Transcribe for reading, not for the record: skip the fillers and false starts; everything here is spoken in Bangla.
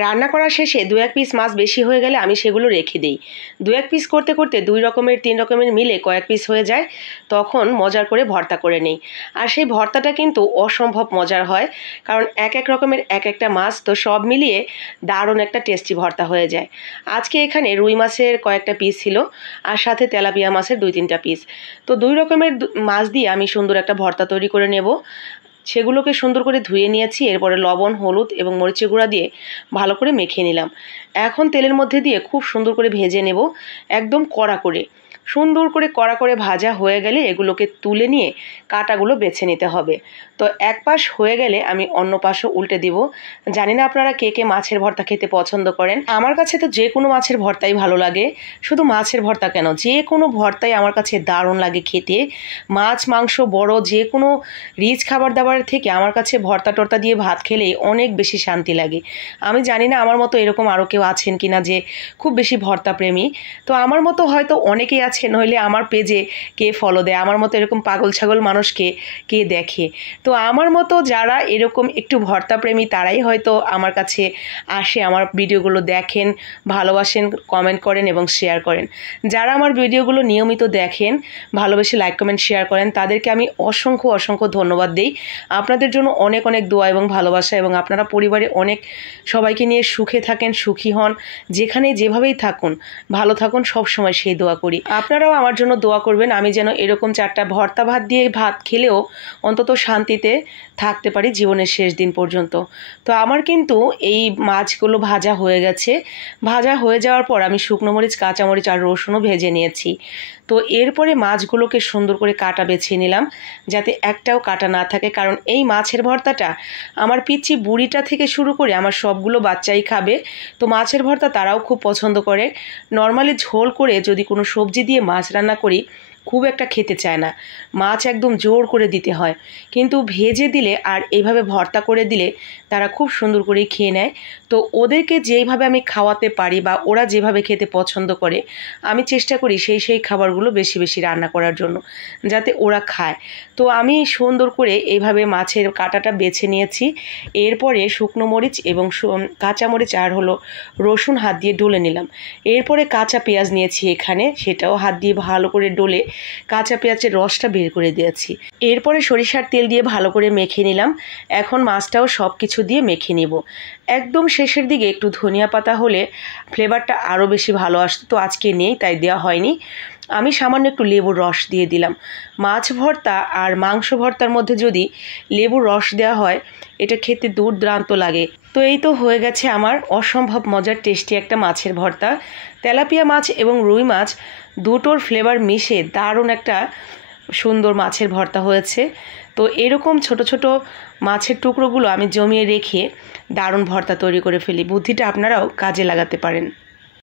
রান্না করা শেষে 2-1 পিস মাছ বেশি হয়ে গেলে আমি সেগুলো রেখে দিই। 2-1 পিস করতে করতে 2 রকমের 3 রকমের মিলে কয়েক পিস হয়ে যায়, তখন মজার করে ভর্তা করে নিই। আর সেই ভর্তাটা কিন্তু অসম্ভব মজার হয়, কারণ এক এক রকমের এক একটা মাছ, তো সব মিলিয়ে দারুণ একটা টেস্টি ভর্তা হয়ে যায়। আজকে এখানে রুই মাছের কয়েকটা পিস ছিল, আর সাথে তেলাপিয়া মাছের 2-3টা পিস। তো 2 রকমের মাছ দিয়ে আমি সুন্দর একটা ভর্তা তৈরি করে নেব। সেগুলোকে সুন্দর করে ধুয়ে নিয়েছি, এরপরে লবণ, হলুদ এবং মরিচের গুঁড়া দিয়ে ভালো করে মেখে নিলাম। এখন তেলের মধ্যে দিয়ে খুব সুন্দর করে ভেজে নেব, একদম কড়া করে। সুন্দর করে কড়া করে ভাজা হয়ে গেলে এগুলোকে তুলে নিয়ে কাঁটাগুলো বেছে নিতে হবে। তো এক পাশ হয়ে গেলে আমি অন্য পাশও উল্টে দিব। জানি না আপনারা কে কে মাছের ভর্তা খেতে পছন্দ করেন। আমার কাছে তো যে কোনো মাছের ভর্তাই ভালো লাগে। শুধু মাছের ভর্তা কেন, যে কোনো ভর্তাই আমার কাছে দারুণ লাগে খেতে। মাছ, মাংস, বড় যে কোনো রিচ খাবার দাবারের থেকে আমার কাছে ভর্তা টর্তা দিয়ে ভাত খেলেই অনেক বেশি শান্তি লাগে। আমি জানি না আমার মতো এরকম আরও কেউ আছেন কিনা যে খুব বেশি ভর্তা প্রেমী। তো আমার মতো হয়তো অনেকেই আছে, নইলে আমার পেজে কে ফলো দেয়, আমার মতো এরকম পাগল ছাগল মানুষকে কে দেখে। তো আমার মতো যারা এরকম একটু ভর্তা প্রেমী তারাই হয়তো আমার কাছে আসে, আমার ভিডিওগুলো দেখেন, ভালোবাসেন, কমেন্ট করেন এবং শেয়ার করেন। যারা আমার ভিডিওগুলো নিয়মিত দেখেন, ভালোবেসে লাইক কমেন্ট শেয়ার করেন, তাদেরকে আমি অসংখ্য অসংখ্য ধন্যবাদ দিই। আপনাদের জন্য অনেক অনেক দোয়া এবং ভালোবাসা, এবং আপনারা পরিবারে অনেক সবাইকে নিয়ে সুখে থাকেন, সুখী হন, যেখানে যেভাবেই থাকুন ভালো থাকুন, সব সময় সেই দোয়া করি। আপনারাও আমার জন্য দোয়া করবেন, আমি যেন এরকম 4টা ভর্তা ভাত দিয়ে ভাত খেলেও অন্তত শান্তিতে থাকতে পারি জীবনের শেষ দিন পর্যন্ত। তো আমার কিন্তু এই মাছগুলো ভাজা হয়ে গেছে। ভাজা হয়ে যাওয়ার পর আমি শুকনো মরিচ, কাঁচামরিচ আর রসুনও ভেজে নিয়েছি। তো এরপরে মাছগুলোকে সুন্দর করে কাটা বেছে নিলাম, যাতে একটাও কাটা না থাকে, কারণ এই মাছের ভর্তাটা আমার পিচ্চি বুড়িটা থেকে শুরু করে আমার সবগুলো বাচ্চাই খাবে। তো মাছের ভর্তা তারাও খুব পছন্দ করে। নর্মালি ঝোল করে যদি কোনো সবজি দিয়ে মাছ রান্না করি খুব একটা খেতে চায় না, মাছ একদম জোর করে দিতে হয়। কিন্তু ভেজে দিলে আর এইভাবে ভর্তা করে দিলে তারা খুব সুন্দর করেই খেয়ে নেয়। তো ওদেরকে যেইভাবে আমি খাওয়াতে পারি বা ওরা যেভাবে খেতে পছন্দ করে, আমি চেষ্টা করি সেই খাবারগুলো বেশি বেশি রান্না করার জন্য, যাতে ওরা খায়। তো আমি সুন্দর করে এইভাবে মাছের কাঁটাটা বেছে নিয়েছি। এরপরে শুকনো মরিচ এবং কাঁচামরিচ আর রসুন হাত দিয়ে ডলে নিলাম। এরপরে কাঁচা পেঁয়াজ নিয়েছি এখানে, সেটাও হাত দিয়ে ভালো করে ডলে কাঁচা পেঁয়াজের রসটা বের করে দিয়েছি। এরপরে সরিষার তেল দিয়ে ভালো করে মেখে নিলাম। এখন মাছটাও সব কিছু দিয়ে মেখে নিব। একদম শেষের দিকে একটু ধনিয়া পাতা হলে ফ্লেভারটা আরও বেশি ভালো আসতো, তো আজকে নেই তাই দেওয়া হয়নি। আমি সামান্য একটু লেবুর রস দিয়ে দিলাম। মাছ ভর্তা আর মাংস ভর্তার মধ্যে যদি লেবুর রস দেওয়া হয়, এটা খেতে দুর্দান্ত লাগে। তো এই তো হয়ে গেছে আমার অসম্ভব মজার টেস্টি একটা মাছের ভর্তা। তেলাপিয়া মাছ এবং রুই মাছ দুটোর ফ্লেভার মিশে দারুণ একটা সুন্দর মাছের ভর্তা হয়েছে। তো এরকম ছোট ছোট মাছের টুকরোগুলো আমি জমিয়ে রেখে দারুণ ভর্তা তৈরি করে ফেলি। বুদ্ধিটা আপনারাও কাজে লাগাতে পারেন।